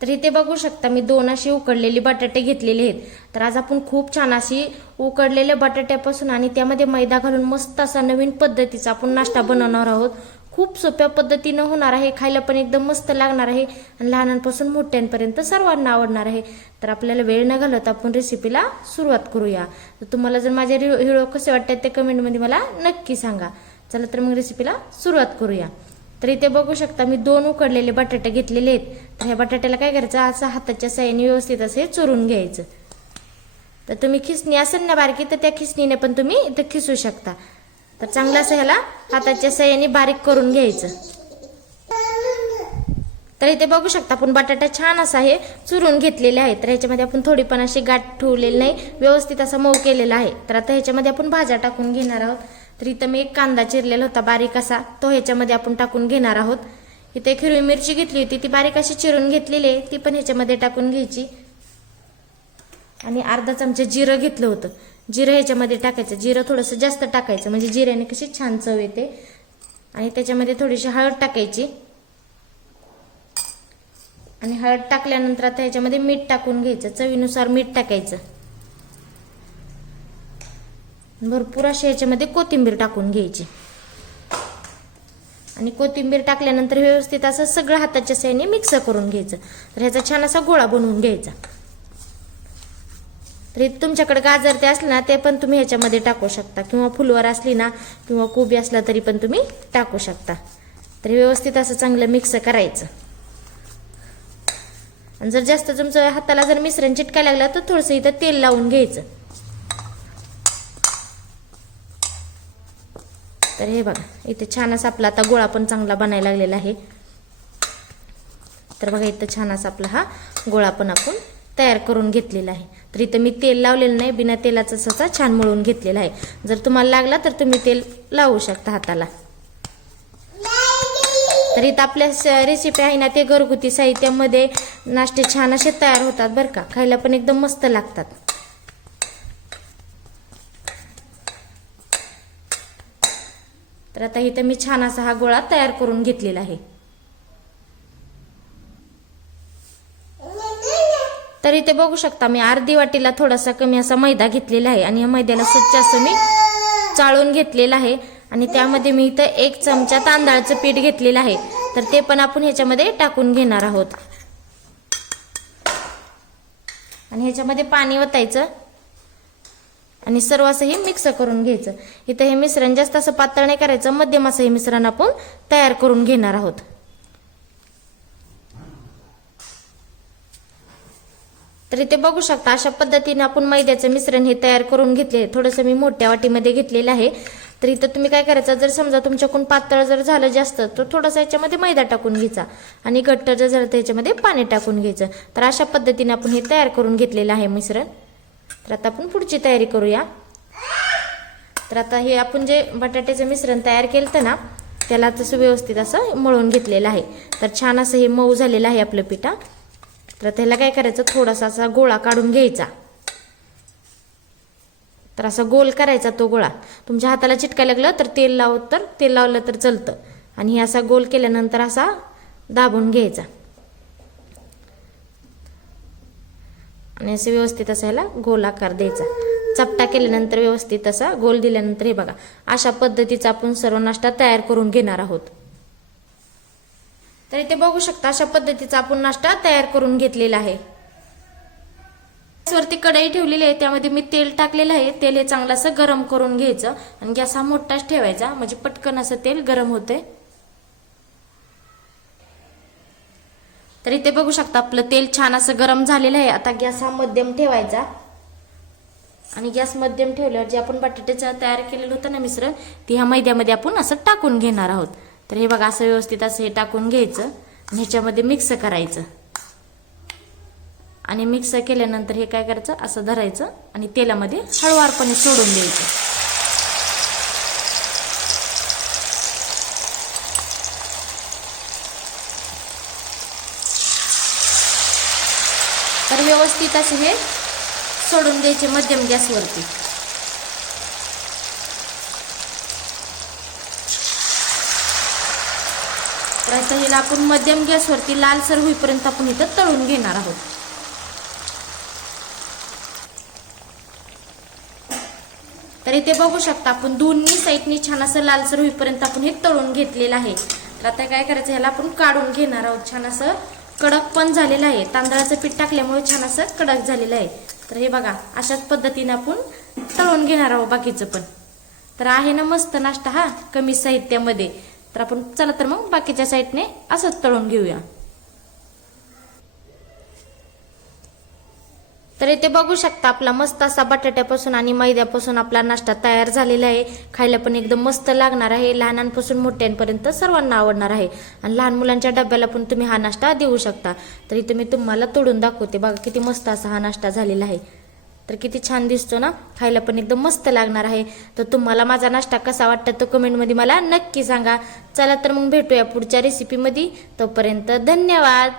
तर इथे बघू शकता मी 2 अशी उकडलेली बटाटे घेतलेले आहेत. तर आज आपण खूप छान अशी उकडलेल्या बटाट्यापासून आणि त्यामध्ये मैदा घालून मस्त असा नवीन पद्धतीचा आपण नाश्ता बनवणार आहोत. खूप सोप्या पद्धतीनं होणार आहे, खायला पण एकदम मस्त लागणार आहे आणि लहानांपासून मोठ्यांपर्यंत सर्वांना आवडणार आहे. तर आपल्याला वेळ न घालवता आपण रेसिपीला सुरुवात करूया. तर तुम्हाला जर माझे व्हिडिओ कसे वाटतात ते कमेंटमध्ये मला नक्की सांगा. चला तर मग रेसिपीला सुरुवात करूया. तर इथे बघू शकता मी 2 उकडलेले बटाटे घेतलेले आहेत. तर ह्या बटाट्याला काय करायचं, असं हाताच्या साहाय्याने व्यवस्थित असे चुरून घ्यायचं. तर तुम्ही खिसणी असेल ना बारकी, तर त्या खिसणीने पण तुम्ही इथं खिसू शकता. तर चांगलं असं ह्याला हाताच्या साहाय्याने बारीक करून घ्यायचं. तर इथे बघू शकता आपण बटाटा छान असा हे चुरून घेतलेले आहे. तर ह्याच्यामध्ये आपण थोडी पण अशी गाठ ठेवलेली नाही, व्यवस्थित असा मऊ केलेला आहे. तर आता ह्याच्यामध्ये आपण भाज्या टाकून घेणार आहोत. तर इथं मी एक कांदा चिरलेला होता बारीक असा, तो ह्याच्यामध्ये आपण टाकून घेणार आहोत. इथे एक हिरवी मिरची घेतली होती, ती बारीक अशी चिरून घेतलेली आहे, ती पण ह्याच्यामध्ये टाकून घ्यायची. आणि अर्धा चमचा जिरं घेतलं होतं, जिरं ह्याच्यामध्ये टाकायचं. जिरं थोडंसं जास्त टाकायचं, म्हणजे जिऱ्याने कशी छान चव येते. आणि त्याच्यामध्ये थोडीशी हळद टाकायची. आणि हळद टाकल्यानंतर आता ह्याच्यामध्ये मीठ टाकून घ्यायचं, चवीनुसार मीठ टाकायचं. भरपूर अशी ह्याच्यामध्ये कोथिंबीर टाकून घ्यायची. आणि कोथिंबीर टाकल्यानंतर व्यवस्थित असं सगळं हाताच्या साहाय्याने मिक्स करून घ्यायचं. तर ह्याचा छान असा गोळा बनवून घ्यायचा. तर तुमच्याकडे गाजर ते असलं ना, ते पण तुम्ही ह्याच्यामध्ये टाकू शकता, किंवा फुलवर असली ना, किंवा कोबी असला तरी पण तुम्ही टाकू शकता. तर व्यवस्थित असं चांगलं मिक्स करायचं. आणि जर जास्त तुमच्या हाताला जर मिश्रण चिटकायला लागलं तर थोडंसं इथं तेल लावून घ्यायचं. तर हे बघा इथे छान असा आपला आता गोळा पण चांगला बनायला लागलेला आहे. तर बघा इथं छान असा आपला हा गोळा पण आपण तयार करून घेतलेला आहे. तर इथं मी तेल लावलेलं नाही, बिना तेलाचा असा छान मळून घेतलेला आहे. जर तुम्हाला लागला तर तुम्ही तेल लावू शकता हाताला. तर इथं आपल्या रेसिपी आहे ना, ते घरगुती साहित्यामध्ये नाश्ते छान असे तयार होतात बरं का, खायला पण एकदम मस्त लागतात. तर आता इथं मी छान असा हा गोळा तयार करून घेतलेला आहे. तर इथे बघू शकता मी अर्धी वाटीला थोडासा कमी असा मैदा घेतलेला आहे. आणि या मैद्याला स्वच्छ असं मी चाळून घेतलेलं आहे. आणि त्यामध्ये मी इथं 1 चमचा तांदळाचं पीठ घेतलेलं आहे. तर ते पण आपण ह्याच्यामध्ये टाकून घेणार आहोत. आणि ह्याच्यामध्ये पाणी ओतायचं आणि सर्व असं हे मिक्स करून घ्यायचं. इथं हे मिश्रण जास्त असं पातळ नाही करायचं, मध्यम असं हे मिश्रण आपण तयार करून घेणार आहोत. तर इथे बघू शकता अशा पद्धतीने आपण मैद्याचं मिश्रण हे तयार करून घेतले. थोडंसं मी मोठ्या वाटीमध्ये घेतलेलं आहे. तर इथं तुम्ही काय करायचं, जर समजा तुमच्याकडून पातळ जर झालं जास्त, तर थोडंसं याच्यामध्ये मैदा टाकून घ्यायचा. आणि घट्ट जर झालं तर याच्यामध्ये पाणी टाकून घ्यायचं. तर अशा पद्धतीने आपण हे तयार करून घेतलेलं आहे मिश्रण. तर आता आपण पुढची तयारी करूया. तर आता हे आपण जे बटाट्याचं मिश्रण तयार केलं ना, त्याला तसं व्यवस्थित असं मळून घेतलेलं आहे. तर छान असं हे मऊ झालेलं आहे आपलं पिठा. तर त्याला काय करायचं, थोडासा असा गोळा काढून घ्यायचा. तर असा गोल करायचा तो गोळा. तुमच्या हाताला चिटकायला लागलं तर तेल लावलं तर चालतं. आणि हे असा गोल केल्यानंतर असा दाबून घ्यायचा. आणि असं व्यवस्थित असा ह्याला गोल आकार द्यायचा. चपटा केल्यानंतर व्यवस्थित असा गोल दिल्यानंतर हे बघा अशा पद्धतीचा आपण सर्व नाश्ता तयार करून घेणार आहोत. तर इथे बघू शकता अशा पद्धतीचा आपण नाश्ता तयार करून घेतलेला आहे. गॅसवरती कढई ठेवलेली आहे, त्यामध्ये मी तेल टाकलेलं आहे. तेल हे चांगलं असं गरम करून घ्यायचं. आणि गॅस हा मोठाच ठेवायचा, म्हणजे पटकन असं तेल गरम होते. तर इथे बघू शकता आपलं तेल छान असं गरम झालेलं आहे. आता गॅस हा मध्यम ठेवायचा. आणि गॅस मध्यम ठेवल्यावर जे आपण बटाट्याचं तयार केलेलं होतं ना मिश्रण, ते ह्या मैद्यामध्ये आपण असं टाकून घेणार आहोत. तर हे बघा असं व्यवस्थित असं हे टाकून घ्यायचं आणि ह्याच्यामध्ये मिक्स करायचं. आणि मिक्स केल्यानंतर हे काय करायचं, असं धरायचं आणि तेलामध्ये हळूवारपणे सोडून द्यायचं. तर व्यवस्थित असे हे सोडून द्यायचे मध्यम गॅसवरती. तर आता हिला आपण मध्यम गॅसवरती लालसर होईपर्यंत आपण इथं तळून घेणार आहोत. तर इथे बघू शकता आपण दोन्ही साईडनी छान असं लालसर होईपर्यंत आपण हे तळून घेतलेलं आहे. तर आता काय करायचं, ह्याला आपण काढून घेणार आहोत. छान असं कडक पण झालेलं आहे, तांदळाचं पीठ टाकल्यामुळे छान असं कडक झालेलं आहे. तर हे बघा अशाच पद्धतीने आपण तळून घेणार आहोत बाकीचं पण. तर आहे ना मस्त नाश्ता हा कमी साहित्यामध्ये. तर आपण चला तर मग बाकीच्या साईडने असंच तळून घेऊया. तर इथे बघू शकता आपला मस्त असा बटाट्यापासून आणि मैद्यापासून आपला नाश्ता तयार झालेला आहे. खायला पण एकदम मस्त लागणार आहे. लहानांपासून मोठ्यांपर्यंत सर्वांना आवडणार आहे. आणि लहान मुलांच्या डब्याला पण तुम्ही हा नाश्ता देऊ शकता. तर इथे मी तुम्हाला तोडून दाखवते. बघा किती मस्त असा हा नाश्ता झालेला आहे. तर किती छान दिसतो ना, खायला पण एकदम मस्त लागणार आहे. तर तुम्हाला माझा नाश्ता कसा वाटतो तो कमेंटमध्ये मला नक्की सांगा. चला तर मग भेटूया पुढच्या रेसिपीमध्ये. तोपर्यंत धन्यवाद.